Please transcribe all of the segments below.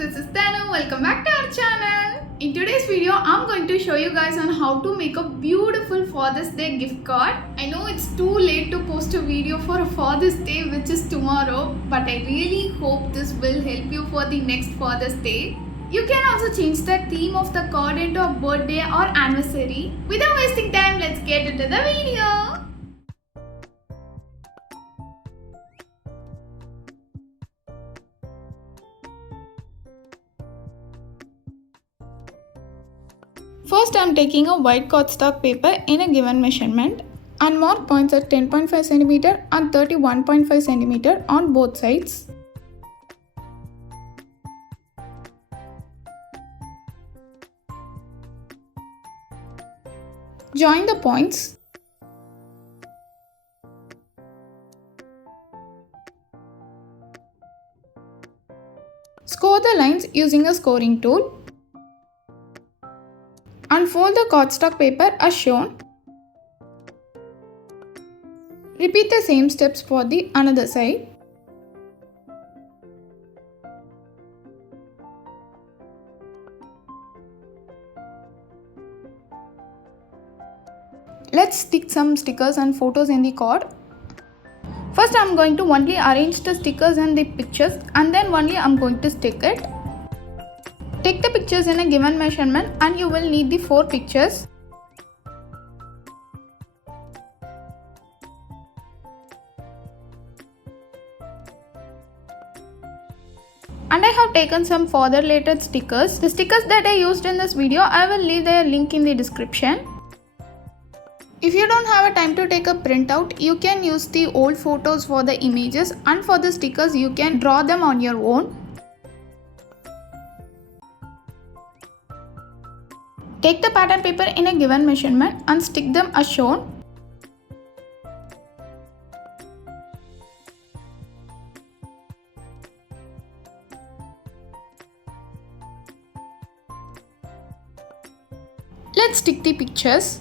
this is Tanu. Welcome back to our channel. In today's video, I'm going to show you guys on how to make a beautiful Father's Day gift card. I know it's too late to post a video for a Father's Day, which is tomorrow, but I really hope this will help you for the next Father's Day. You can also change the theme of the card into a birthday or anniversary. Without wasting time, let's get into the video. First, I am taking a white cardstock paper in a given measurement and mark points at 10.5 cm and 31.5 cm on both sides. Join the points. Score the lines using a scoring tool. Unfold the cardstock paper as shown. Repeat the same steps for the another side. Let's stick some stickers and photos in the card. First, I am going to only arrange the stickers and the pictures, and then only I am going to stick it. Take the pictures in a given measurement and you will need the 4 pictures. And I have taken some father related stickers. The stickers that I used in this video, I will leave their link in the description. If you don't have a time to take a printout, you can use the old photos for the images, and for the stickers you can draw them on your own. Take the pattern paper in a given measurement and stick them as shown. Let's stick the pictures.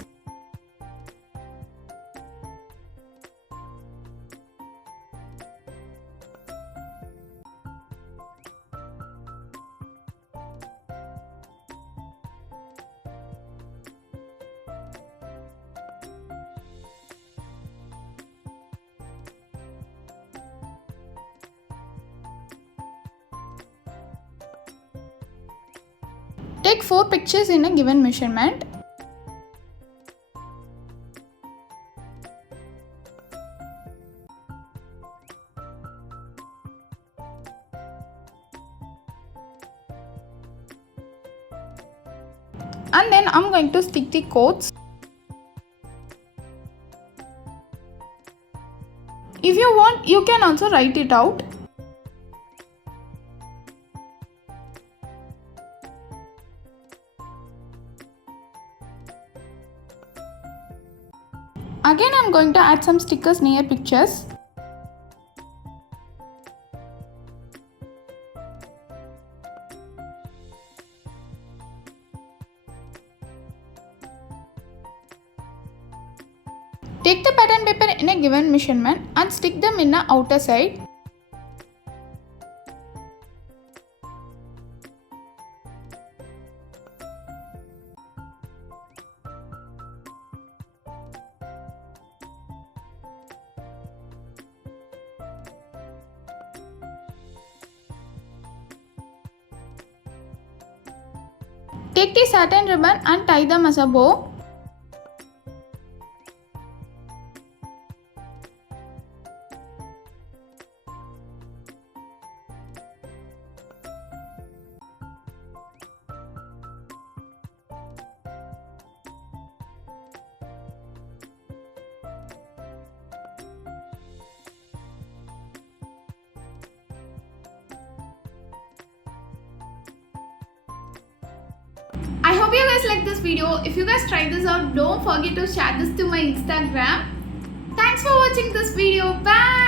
Take 4 pictures in a given measurement. And then I'm going to stick the quotes. If you want, you can also write it out. Again, I am going to add some stickers near pictures. Take the pattern paper in a given measurement and stick them in the outer side. Take the satin ribbon and tie them as a bow. I hope you guys like this video. If you guys try this out, don't forget to share this to my Instagram. Thanks for watching this video. Bye.